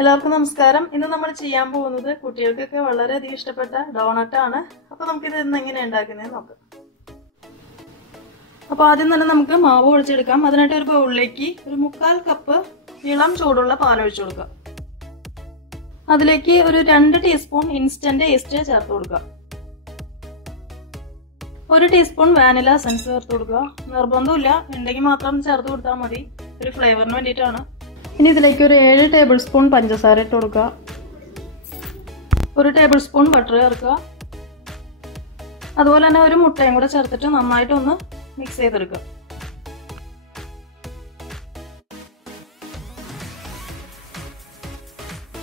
എല്ലാവർക്കും നമസ്കാരം. ഇന്ന് നമ്മൾ ചെയ്യാൻ പോകുന്നത് കുട്ടികൾക്കൊക്കെ വളരെയധികം ഇഷ്ടപ്പെട്ട ഡോണറ്റ് ആണ്. അപ്പോൾ നമുക്ക് ഇത് ഇന്ന് എങ്ങനെ ഉണ്ടാക്കുന്നത് നോക്കാം. അപ്പോൾ ആദ്യം തന്നെ നമുക്ക് മാവ് ഒഴിച്ചെടുക്കാം. അതിനായിട്ട് ഒരു ബൗളിലേക്ക് ഒരു 1/4 കപ്പ് ഇളം ചൂടുള്ള പാൽ ഒഴിച്ചു കൊടുക്കാം. അതിലേക്ക് ഒരു 2 ടീസ്പൂൺ ഇൻസ്റ്റന്റ് ഈസ്റ്റ് ചേർത്ത് കൊടുക്കുക. 1 ടീസ്പൂൺ വാനില എസൻസ് ചേർത്ത് കൊടുക്കുക. നിർബന്ധമില്ല, ഉണ്ടെങ്കിൽ മാത്രം ചേർത്ത് കൊടുത്താൽ മതി, ഒരു ഫ്ലേവറിന് വേണ്ടിയിട്ടാണ്. ഇനി ഇതിലേക്ക് ഒരു 7 ടേബിൾ സ്പൂൺ പഞ്ചസാര ഇട്ട് കൊടുക്കുക. 1 ടേബിൾ സ്പൂൺ ബട്ടർ ചേർക്കുക. അതുപോലെ തന്നെ ഒരു മുട്ടയും കൂടെ ചേർത്തിട്ട് നന്നായിട്ടൊന്ന് മിക്സ് ചെയ്തെടുക്കുക.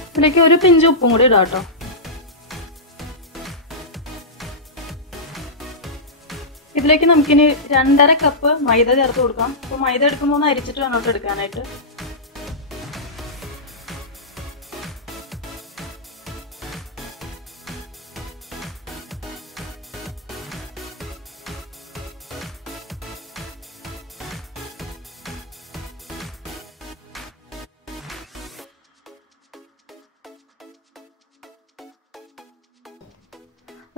ഇതിലേക്ക് ഒരു പിഞ്ച് ഉപ്പും കൂടി ഇടാം കേട്ടോ. ഇതിലേക്ക് നമുക്കിനി 2.5 കപ്പ് മൈദ ചേർത്ത് കൊടുക്കാം. അപ്പോൾ മൈദ എടുക്കുമ്പോൾ ഒന്ന് അരിച്ചിട്ട് വേണം എടുക്കാനായിട്ട്.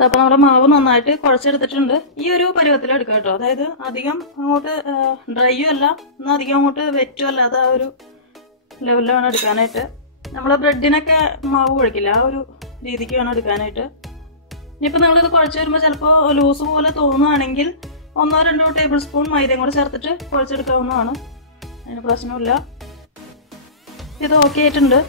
അപ്പോൾ നമ്മുടെ മാവ് നന്നായിട്ട് കുഴച്ചെടുത്തിട്ടുണ്ട്. ഈ ഒരു പരുവത്തിൽ എടുക്കാം കേട്ടോ. അതായത് അധികം അങ്ങോട്ട് ഡ്രൈയും അല്ല, എന്നാൽ അധികം അങ്ങോട്ട് വെറ്റും അല്ലാതെ ആ ഒരു ലെവലിലാണ് എടുക്കാനായിട്ട്. നമ്മൾ ബ്രെഡിനൊക്കെ മാവ് കുഴക്കില്ല, ആ ഒരു രീതിക്ക് വേണം എടുക്കാനായിട്ട്. ഇനിയിപ്പോൾ നിങ്ങളിത് കുഴച്ച് വരുമ്പോൾ ചിലപ്പോൾ ലൂസ് പോലെ തോന്നുകയാണെങ്കിൽ 1-2 ടേബിൾ സ്പൂൺ മൈദയും കൂടെ ചേർത്തിട്ട് കുഴച്ചെടുക്കാവുന്നതാണ്, അതിന് പ്രശ്നമില്ല. ഇത് ഓക്കെ ആയിട്ടുണ്ട്.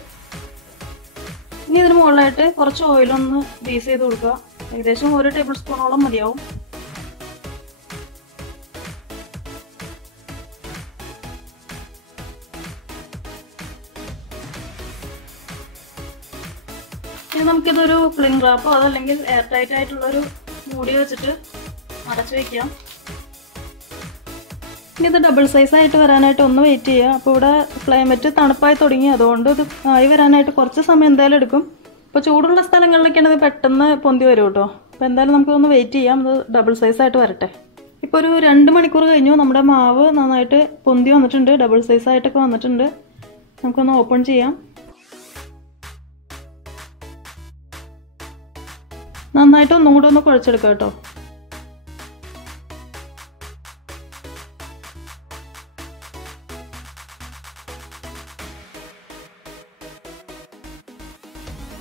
ഇനി ഇതിന് മുകളിലായിട്ട് കുറച്ച് ഓയിലൊന്ന് ഗ്രീസ് ചെയ്ത് കൊടുക്കുക. ഏകദേശം 1 ടേബിൾ സ്പൂണോളം മതിയാവും. ഇനി നമുക്കിതൊരു ക്ലിംഗ് റാപ്പോ അതല്ലെങ്കിൽ എയർ ടൈറ്റ് ആയിട്ടുള്ളൊരു മൂടി വെച്ചിട്ട് അടച്ചു വയ്ക്കാം. ഇനി ഇത് ഡബിൾ സൈസ് ആയിട്ട് വരാനായിട്ട് ഒന്ന് വെയിറ്റ് ചെയ്യുക. അപ്പോൾ ഇവിടെ ക്ലൈമറ്റ് തണുപ്പായി തുടങ്ങി, അതുകൊണ്ട് ഇത് ആയി വരാനായിട്ട് കുറച്ച് സമയം എന്തായാലും എടുക്കും. ഇപ്പോൾ ചൂടുള്ള സ്ഥലങ്ങളിലൊക്കെയാണ് ഇത് പെട്ടെന്ന് പൊന്തി വരും കേട്ടോ. അപ്പോൾ എന്തായാലും നമുക്കൊന്ന് വെയിറ്റ് ചെയ്യാം, ഇത് ഡബിൾ സൈസ് ആയിട്ട് വരട്ടെ. ഇപ്പോൾ ഒരു 2 മണിക്കൂർ കഴിഞ്ഞു. നമ്മുടെ മാവ് നന്നായിട്ട് പൊന്തി വന്നിട്ടുണ്ട്, ഡബിൾ സൈസ് ആയിട്ടൊക്കെ വന്നിട്ടുണ്ട്. നമുക്കൊന്ന് ഓപ്പൺ ചെയ്യാം. നന്നായിട്ട് ഒന്നും കൂടെ ഒന്ന് കുഴച്ചെടുക്കാം കേട്ടോ.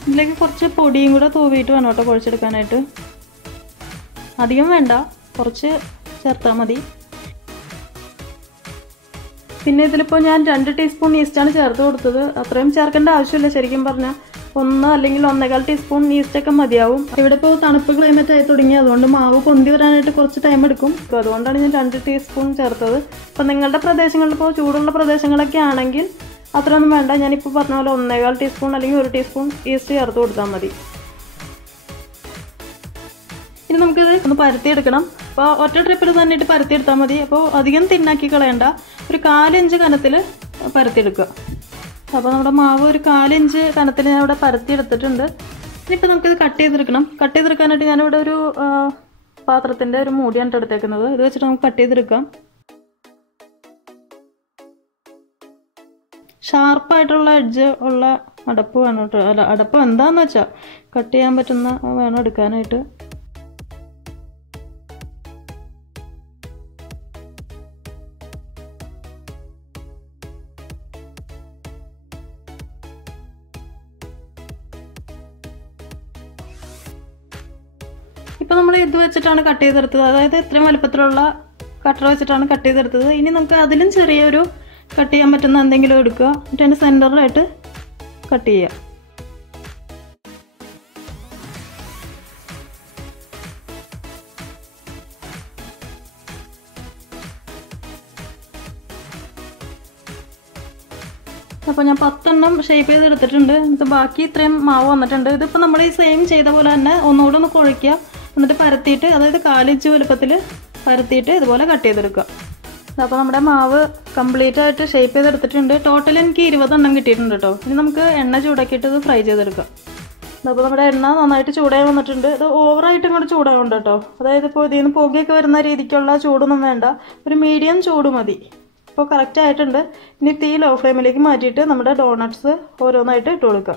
ഇതിലേക്ക് കുറച്ച് പൊടിയും കൂടെ തൂവിയിട്ട് വേണം കേട്ടോ കുഴച്ചെടുക്കാനായിട്ട്. അധികം വേണ്ട, കുറച്ച് ചേർത്താൽ മതി. പിന്നെ ഇതിലിപ്പോൾ ഞാൻ 2 ടീസ്പൂൺ ഈസ്റ്റാണ് ചേർത്ത് കൊടുത്തത്. അത്രയും ചേർക്കേണ്ട ആവശ്യമില്ല, ശരിക്കും പറഞ്ഞാൽ 1 അല്ലെങ്കിൽ 1.25 ടീസ്പൂൺ ഈസ്റ്റൊക്കെ മതിയാവും. ഇവിടെ ഇപ്പോൾ തണുപ്പ് ക്ലൈമറ്റ് ആയി തുടങ്ങി, അതുകൊണ്ട് മാവ് പൊന്തി വരാനായിട്ട് കുറച്ച് ടൈം എടുക്കും. അപ്പോൾ അതുകൊണ്ടാണ് ഞാൻ 2 ടീസ്പൂൺ ചേർത്തത്. അപ്പോൾ നിങ്ങളുടെ പ്രദേശങ്ങളിൽ ഇപ്പോൾ ചൂടുള്ള പ്രദേശങ്ങളൊക്കെ ആണെങ്കിൽ അത്രയൊന്നും വേണ്ട. ഞാനിപ്പോൾ പറഞ്ഞ പോലെ 1.25 ടീസ്പൂൺ അല്ലെങ്കിൽ 1 ടീസ്പൂൺ ഈസ്റ്റ് ചേർത്ത് കൊടുത്താൽ മതി. ഇനി നമുക്കിത് ഒന്ന് പരത്തിയെടുക്കണം. അപ്പോൾ ഒറ്റ ട്രിപ്പിൽ തന്നെ ഇട്ട് പരത്തിയെടുത്താൽ മതി. അപ്പോൾ അധികം തിന്നാക്കി കളയണ്ട, ഒരു 1/4 ഇഞ്ച് കനത്തിൽ പരത്തിയെടുക്കുക. അപ്പോൾ നമ്മുടെ മാവ് ഒരു 1/4 ഇഞ്ച് കനത്തിൽ ഞാൻ ഇവിടെ പരത്തിയെടുത്തിട്ടുണ്ട്. ഇനിയിപ്പോൾ നമുക്കിത് കട്ട് ചെയ്തെടുക്കണം. കട്ട് ചെയ്തെടുക്കാനായിട്ട് ഞാനിവിടെ ഒരു പാത്രത്തിൻ്റെ ഒരു മൂടിയാണ് എടുത്തേക്കുന്നത്. ഇത് വെച്ചിട്ട് നമുക്ക് കട്ട് ചെയ്തെടുക്കാം. ഷാർപ്പായിട്ടുള്ള എഡ്ജ് ഉള്ള അടപ്പ് വേണം കേട്ടോ. അല്ല, അടപ്പ് എന്താണെന്ന് വെച്ചാൽ കട്ട് ചെയ്യാൻ പറ്റുന്ന വേണം എടുക്കാനായിട്ട്. ഇപ്പം നമ്മൾ ഇത് വെച്ചിട്ടാണ് കട്ട് ചെയ്തെടുത്തത്, അതായത് ഇത്രയും വലുപ്പത്തിലുള്ള കട്ടർ വെച്ചിട്ടാണ് കട്ട് ചെയ്തെടുത്തത്. ഇനി നമുക്ക് അതിലും ചെറിയൊരു കട്ട് ചെയ്യാൻ പറ്റുന്ന എന്തെങ്കിലും എടുക്കുക, എന്നിട്ട് അതിൻ്റെ സെൻറ്ററിലായിട്ട് കട്ട് ചെയ്യുക. അപ്പോൾ ഞാൻ 10 എണ്ണം ഷേപ്പ് ചെയ്ത് എടുത്തിട്ടുണ്ട്. എന്നിട്ട് ബാക്കി ഇത്രയും മാവ് വന്നിട്ടുണ്ട്. ഇതിപ്പോൾ നമ്മൾ ഈ സെയിം ചെയ്ത പോലെ തന്നെ ഒന്നുകൂടെ ഒന്ന് കുഴയ്ക്കുക, എന്നിട്ട് പരത്തിയിട്ട്, അതായത് 1/4 ഇഞ്ച് വലുപ്പത്തിൽ പരത്തിയിട്ട് ഇതുപോലെ കട്ട് ചെയ്തെടുക്കുക. അപ്പോൾ നമ്മുടെ മാവ് കംപ്ലീറ്റ് ആയിട്ട് ഷേപ്പ് ചെയ്തെടുത്തിട്ടുണ്ട്. ടോട്ടൽ എനിക്ക് 20 എണ്ണം കിട്ടിയിട്ടുണ്ട് കേട്ടോ. ഇനി നമുക്ക് എണ്ണ ചൂടാക്കിയിട്ട് ഇത് ഫ്രൈ ചെയ്തെടുക്കാം. അപ്പോൾ നമ്മുടെ എണ്ണ നന്നായിട്ട് ചൂടായി വന്നിട്ടുണ്ട്. ഇത് ഓവറായിട്ട് ഇങ്ങോട്ട് ചൂടാവുണ്ട് കേട്ടോ. അതായത് ഇപ്പോൾ ഇതിൽ നിന്ന് പുകയൊക്കെ വരുന്ന രീതിക്കുള്ള ചൂടൊന്നും വേണ്ട, ഒരു മീഡിയം ചൂട് മതി. ഇപ്പോൾ കറക്റ്റ് ആയിട്ടുണ്ട്. ഇനി തീ ലോ ഫ്ലെയിമിലേക്ക് മാറ്റിയിട്ട് നമ്മുടെ ഡോണട്ട്സ് ഓരോന്നായിട്ട് ഇട്ട് കൊടുക്കുക.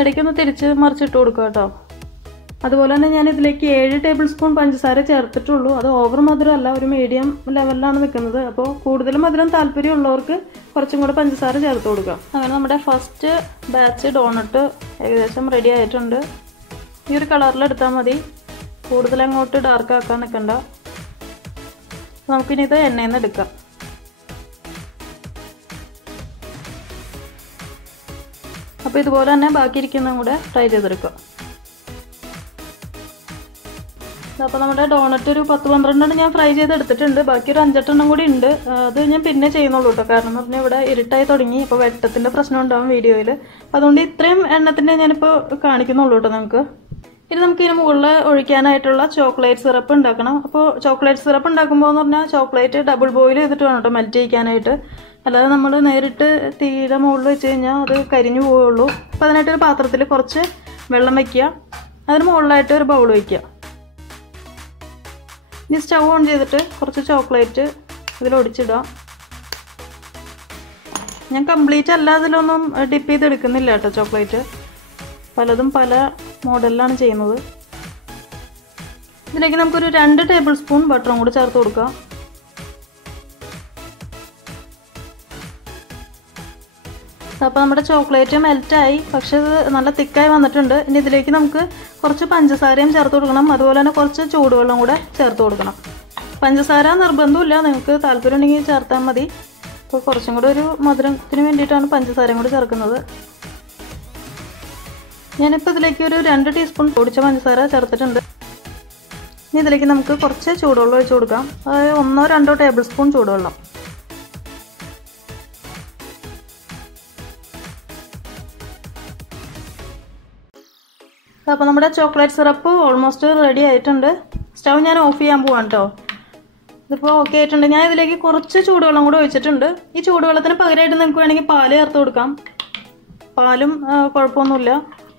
ഇടയ്ക്കൊന്ന് തിരിച്ച് മറിച്ചിട്ട് കൊടുക്കുക കേട്ടോ. അതുപോലെ തന്നെ ഞാൻ ഇതിലേക്ക് 7 ടേബിൾ സ്പൂൺ പഞ്ചസാര ചേർത്തിട്ടുള്ളൂ. അത് ഓവർ മധുരമല്ല, ഒരു മീഡിയം ലെവലിലാണ് നിൽക്കുന്നത്. അപ്പോൾ കൂടുതൽ മധുരം താല്പര്യമുള്ളവർക്ക് കുറച്ചും കൂടെ പഞ്ചസാര ചേർത്ത് കൊടുക്കാം. അങ്ങനെ നമ്മുടെ ഫസ്റ്റ് ബാച്ച് ഡോണട്ട് ഏകദേശം റെഡി ആയിട്ടുണ്ട്. ഈ ഒരു കളറിലെടുത്താൽ മതി, കൂടുതൽ അങ്ങോട്ട് ഡാർക്ക് ആക്കാൻ നിൽക്കണ്ട. നമുക്കിനി ഇത് എണ്ണയിൽ നിന്ന് എടുക്കാം. അപ്പോൾ ഇതുപോലെ തന്നെ ബാക്കി ഇരിക്കുന്നതും കൂടെ ഫ്രൈ ചെയ്തെടുക്കുക. അപ്പോൾ നമ്മുടെ ഡോണറ്റ് ഒരു 10-12 ഞാൻ ഫ്രൈ ചെയ്തെടുത്തിട്ടുണ്ട്. ബാക്കി ഒരു 5-8 കൂടി ഉണ്ട്. അത് ഞാൻ പിന്നെ ചെയ്യുന്നുള്ളൂ കേട്ടോ. കാരണം എന്ന് പറഞ്ഞാൽ ഇവിടെ ഇരുട്ടായി തുടങ്ങി. അപ്പോൾ വെട്ടത്തിൻ്റെ പ്രശ്നം ഉണ്ടാവും വീഡിയോയിൽ. അതുകൊണ്ട് ഇത്രയും എണ്ണത്തിൻ്റെ ഞാനിപ്പോൾ കാണിക്കുന്നുള്ളൂ കേട്ടോ നിങ്ങൾക്ക്. ഇനി നമുക്ക് ഇതിന് മുകളിൽ ഒഴിക്കാനായിട്ടുള്ള ചോക്ലേറ്റ് സിറപ്പ് ഉണ്ടാക്കണം. അപ്പോൾ ചോക്ലേറ്റ് സിറപ്പ് ഉണ്ടാക്കുമ്പോൾ എന്ന് പറഞ്ഞാൽ ചോക്ലേറ്റ് ഡബിൾ ബോയിൽ ചെയ്തിട്ട് വേണം കേട്ടോ മെൽറ്റ് ചെയ്യിക്കാനായിട്ട്. അല്ലാതെ നമ്മൾ നേരിട്ട് തീയുടെ മുകളിൽ വെച്ച് കഴിഞ്ഞാൽ അത് കരിഞ്ഞു പോവുള്ളൂ. അപ്പോൾ അതിനായിട്ടൊരു പാത്രത്തിൽ കുറച്ച് വെള്ളം വയ്ക്കുക. അതിന് മുകളിലായിട്ട് ഒരു ബൗൾ വയ്ക്കുക. ഇനി സ്റ്റൗ ഓൺ ചെയ്തിട്ട് കുറച്ച് ചോക്ലേറ്റ് ഇതിലൊടിച്ചിടാം. ഞാൻ കംപ്ലീറ്റ് അല്ല അതിലൊന്നും ഡിപ്പ് ചെയ്തെടുക്കുന്നില്ല കേട്ടോ. ചോക്ലേറ്റ് പലതും പല മോഡലിലാണ് ചെയ്യുന്നത്. ഇതിലേക്ക് നമുക്കൊരു 2 ടേബിൾ സ്പൂൺ ബട്ടറും കൂടി ചേർത്ത് കൊടുക്കാം. അപ്പോൾ നമ്മുടെ ചോക്ലേറ്റ് മെൽറ്റായി, പക്ഷെ ഇത് നല്ല തിക്കായി വന്നിട്ടുണ്ട്. ഇനി ഇതിലേക്ക് നമുക്ക് കുറച്ച് പഞ്ചസാരയും ചേർത്ത് കൊടുക്കണം. അതുപോലെ തന്നെ കുറച്ച് ചൂടുവെള്ളം കൂടെ ചേർത്ത് കൊടുക്കണം. പഞ്ചസാര നിർബന്ധമില്ല, നിങ്ങൾക്ക് താല്പര്യം ഉണ്ടെങ്കിൽ ചേർത്താൽ മതി. അപ്പോൾ കുറച്ചും കൂടെ ഒരു മധുരത്തിന് വേണ്ടിയിട്ടാണ് പഞ്ചസാരയും കൂടി ചേർക്കുന്നത്. ഞാനിപ്പോൾ ഇതിലേക്ക് ഒരു 2 ടീസ്പൂൺ പൊടിച്ച പഞ്ചസാര ചേർത്തിട്ടുണ്ട്. ഇനി ഇതിലേക്ക് നമുക്ക് കുറച്ച് ചൂടുവെള്ളം ഒഴിച്ച് കൊടുക്കാം. അതായത് 1-2 ടേബിൾ സ്പൂൺ ചൂടുവെള്ളം. അപ്പോൾ നമ്മുടെ ചോക്ലേറ്റ് സിറപ്പ് ഓൾമോസ്റ്റ് റെഡി ആയിട്ടുണ്ട്. സ്റ്റൗ ഞാൻ ഓഫ് ചെയ്യാൻ പോവാണ് കേട്ടോ. ഇതിപ്പോൾ ഓക്കെ ആയിട്ടുണ്ട്. ഞാൻ ഇതിലേക്ക് കുറച്ച് ചൂടുവെള്ളം കൂടെ ഒഴിച്ചിട്ടുണ്ട്. ഈ ചൂടുവെള്ളത്തിന് പകരമായിട്ട് നിങ്ങൾക്ക് വേണമെങ്കിൽ പാല് ചേർത്ത് കൊടുക്കാം. പാലും കുഴപ്പമൊന്നുമില്ല.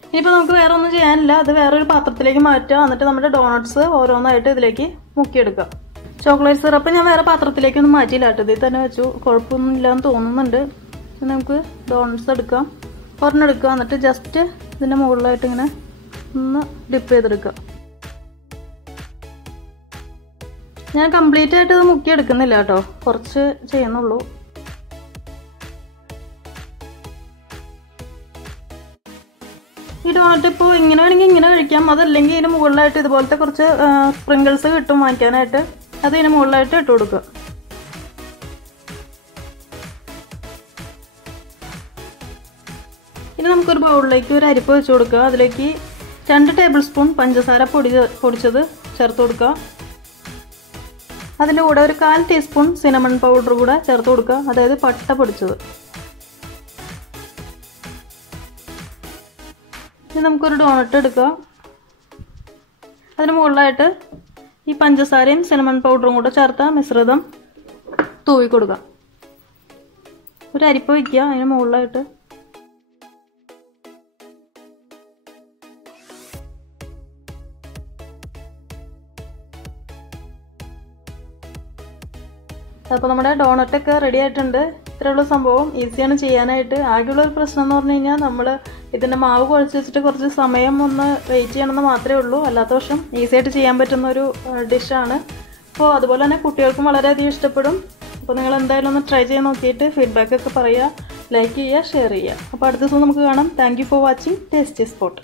ഇനിയിപ്പോൾ നമുക്ക് വേറെ ഒന്നും ചെയ്യാനില്ല. അത് വേറൊരു പാത്രത്തിലേക്ക് മാറ്റുക. എന്നിട്ട് നമ്മുടെ ഡോണട്ട്സ് ഓരോന്നായിട്ട് ഇതിലേക്ക് മുക്കിയെടുക്കുക. ചോക്ലേറ്റ് സിറപ്പ് ഞാൻ വേറെ പാത്രത്തിലേക്കൊന്നും മാറ്റിയില്ല കേട്ടോ. ഇതിൽ തന്നെ വെച്ചു. കുഴപ്പമൊന്നും ഇല്ലാന്ന് തോന്നുന്നുണ്ട്. നമുക്ക് ഡോണട്ട്സ് എടുക്കാം. ഒരെണ്ണം എടുക്കുക. എന്നിട്ട് ജസ്റ്റ് ഇതിൻ്റെ മുകളിലായിട്ട് ഇങ്ങനെ ഒന്ന് ഡിപ്പ് ചെയ്തെടുക്കുക. ഞാൻ കംപ്ലീറ്റ് ആയിട്ട് ഇത് മുക്കി എടുക്കുന്നില്ല കേട്ടോ. കുറച്ച് ചെയ്യുന്നുള്ളൂ. ഈ ഡോണറ്റ് ഇപ്പോൾ ഇങ്ങനെ വേണമെങ്കിൽ ഇങ്ങനെ കഴിക്കാം. അതല്ലെങ്കിൽ ഇതിന് മുകളിലായിട്ട് ഇതുപോലത്തെ കുറച്ച് സ്പ്രിങ്കിൾസ് കിട്ടും വാങ്ങിക്കാനായിട്ട്. അത് ഇതിന് മുകളിലായിട്ട് ഇട്ട് കൊടുക്കുക. ഇനി നമുക്കൊരു ബൗളിലേക്ക് ഒരു അരിപ്പ് വെച്ച് കൊടുക്കുക. അതിലേക്ക് 2 ടേബിൾ സ്പൂൺ പഞ്ചസാര പൊടിച്ചത് ചേർത്ത് കൊടുക്കുക. അതിൻ്റെ കൂടെ ഒരു 1/4 ടീസ്പൂൺ സിനമൺ പൗഡർ കൂടെ ചേർത്ത് കൊടുക്കുക. അതായത് പട്ട പൊടിച്ചത്. ഇനി നമുക്കൊരു ഡോണറ്റ് എടുക്കുക. അതിന് മുകളിലായിട്ട് ഈ പഞ്ചസാരയും സിനമൺ പൗഡറും കൂടെ ചേർത്ത മിശ്രിതം തൂവി കൊടുക്കുക. ഒരു അരിപ്പ് വയ്ക്കുക അതിന് മുകളിലായിട്ട്. അപ്പോൾ നമ്മുടെ ഡോണറ്റൊക്കെ റെഡി ആയിട്ടുണ്ട്. ഇത്രയുള്ള സംഭവം ഈസിയാണ് ചെയ്യാനായിട്ട്. ആകെയുള്ളൊരു പ്രശ്നം എന്ന് പറഞ്ഞു കഴിഞ്ഞാൽ നമ്മൾ ഇതിൻ്റെ മാവ് കുഴച്ച് വെച്ചിട്ട് കുറച്ച് സമയം ഒന്ന് വെയിറ്റ് ചെയ്യണമെന്ന് മാത്രമേ ഉള്ളൂ. അല്ലാത്ത പക്ഷം ഈസി ആയിട്ട് ചെയ്യാൻ പറ്റുന്ന ഒരു ഡിഷാണ്. അപ്പോൾ അതുപോലെ തന്നെ കുട്ടികൾക്കും വളരെയധികം ഇഷ്ടപ്പെടും. അപ്പോൾ നിങ്ങൾ എന്തായാലും ഒന്ന് ട്രൈ ചെയ്ത് നോക്കിയിട്ട് ഫീഡ്ബാക്കൊക്കെ പറയുക, ലൈക്ക് ചെയ്യുക, ഷെയർ ചെയ്യുക. അപ്പോൾ അടുത്ത ദിവസം നമുക്ക് കാണാം. Thank you for watching tasty spot.